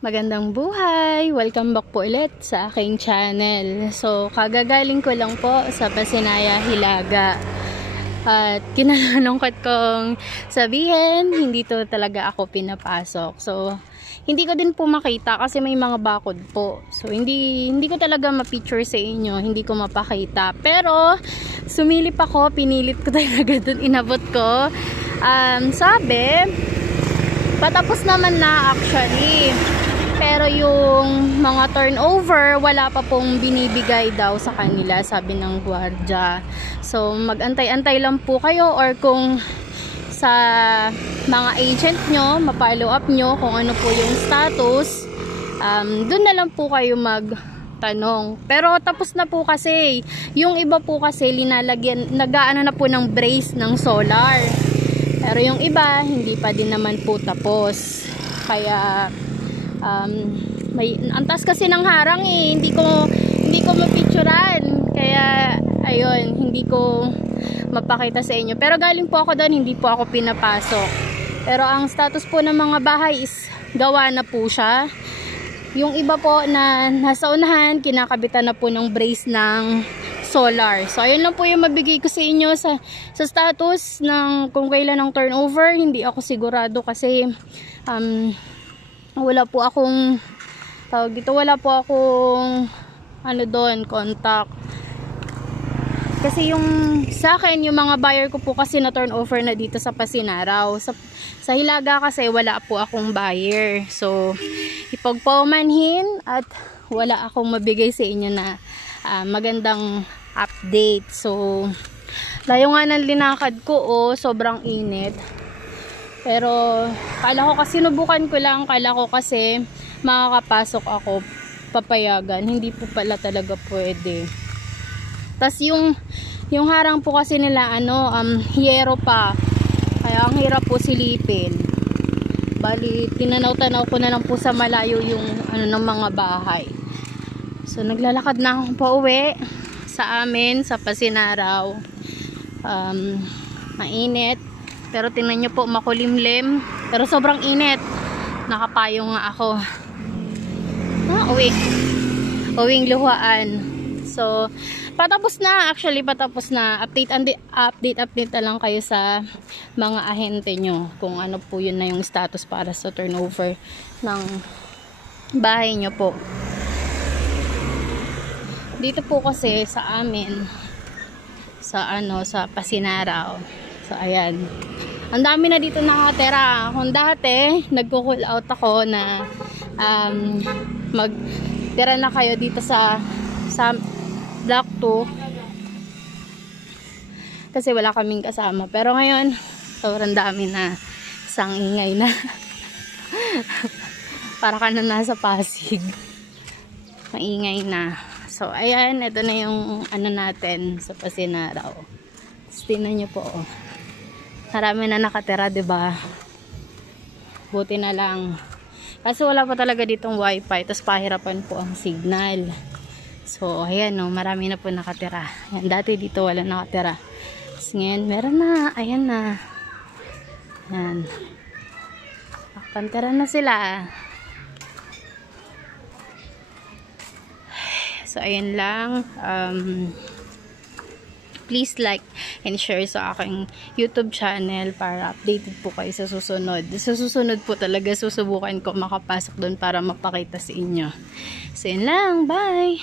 Magandang buhay! Welcome back po ulit sa aking channel. So, kagagaling ko lang po sa Pasinaya, Hilaga. At kinalulungkot kong sabihin, hindi to talaga ako pinapasok. So, hindi ko din po makita kasi may mga bakod po. So, hindi ko talaga ma-picture sa inyo, hindi ko mapakita. Pero, sumilip ako, pinilit ko talaga dun, inabot ko. Sabi, patapos naman na actually. Pero yung mga turnover, wala pa pong binibigay daw sa kanila, sabi ng gwardiya. So, mag-antay-antay lang po kayo, or kung sa mga agent nyo, ma-follow up nyo kung ano po yung status, dun na lang po kayo magtanong. Pero tapos na po kasi. Yung iba po kasi linalagyan, nag-aano na po ng brace ng solar. Pero yung iba, hindi pa din naman po tapos. Kaya may antas kasi ng harang hindi ko mapicturan, kaya ayun, hindi ko mapakita sa inyo. Pero galing po ako doon, hindi po ako pinapasok. Pero ang status po ng mga bahay is gawa na po siya. Yung iba po na nasa unahan, kinakabitan na po ng brace ng solar. So ayun lang po yung mabigay ko sa inyo sa status ng kung kailan ng turnover. Hindi ako sigurado kasi wala po akong wala po akong contact. Kasi yung sa akin, yung mga buyer ko po kasi na turnover na dito sa Pasinaraw. Sa Hilaga kasi wala po akong buyer. So, ipagpaumanhin at wala akong mabigay sa inyo na magandang update. So, layo nga ng linakad ko, sobrang init. Pero kala ko kasi sinubukan ko lang, kala ko kasi makakapasok ako, papayagan. Hindi po pala talaga pwede. Tas yung harang po kasi nila hiyero pa. Kaya ang hirap po silipin. Bali tinanaw-tanaw ko na lang po sa malayo yung ng mga bahay. So naglalakad na ako pauwi sa amin sa Pasinaraw. Mainit. Pero tingnan nyo po, makulimlim. Pero sobrang init. Nakapayong nga ako. Uwing luhaan. So, patapos na. Actually, patapos na. Update na lang kayo sa mga ahente nyo. Kung ano po yun na yung status para sa turnover ng bahay nyo po. Dito po kasi sa amin, sa Pasinaraw. So, ayan. Ang dami na dito nakatira. Kung dati, nagko-call out ako na magtira na kayo dito sa Block 2. Kasi wala kaming kasama. Pero ngayon, sobrang dami na. Isang ingay na. Para ka na nasa Pasig. Maingay na. So, ayan. Ito na yung natin sa Pasinaraw. Tingnan nyo po, marami na nakatira, diba? Buti na lang. Kasi wala pa talaga ditong wifi. Tapos pahirapan po ang signal. So, ayan marami na po nakatira. Yan, dati dito wala nakatira. Tapos ngayon, meron na. Ayan na. Yan. Nakapantira na sila. So, ayan lang. Please like and share sa aking YouTube channel para updated po kayo sa susunod. Sa susunod po talaga susubukan ko makapasok doon para mapakita sa inyo. So, yun lang. Bye!